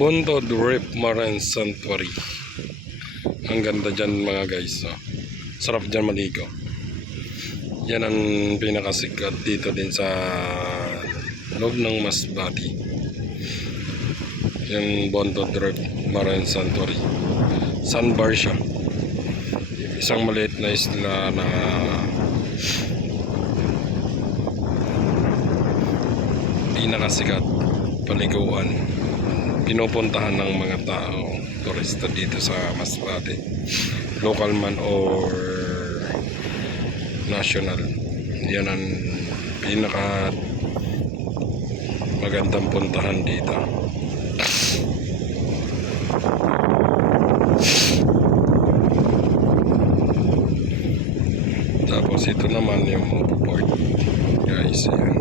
Buntod Reef Marine Sanctuary. Ang ganda dyan mga guys. Sarap dyan maligo. Yan ang pinakasikat dito din sa loob ng Masbate. Yung Buntod Reef Marine Sanctuary. Sandbar siya. Isang maliit na isla na pinakasikat paliguan. Pinupuntahan ng mga tao, turista dito sa Masbate, local man or national. Yan ang pinaka magandang puntahan dito. Tapos ito naman yung port guys, yan.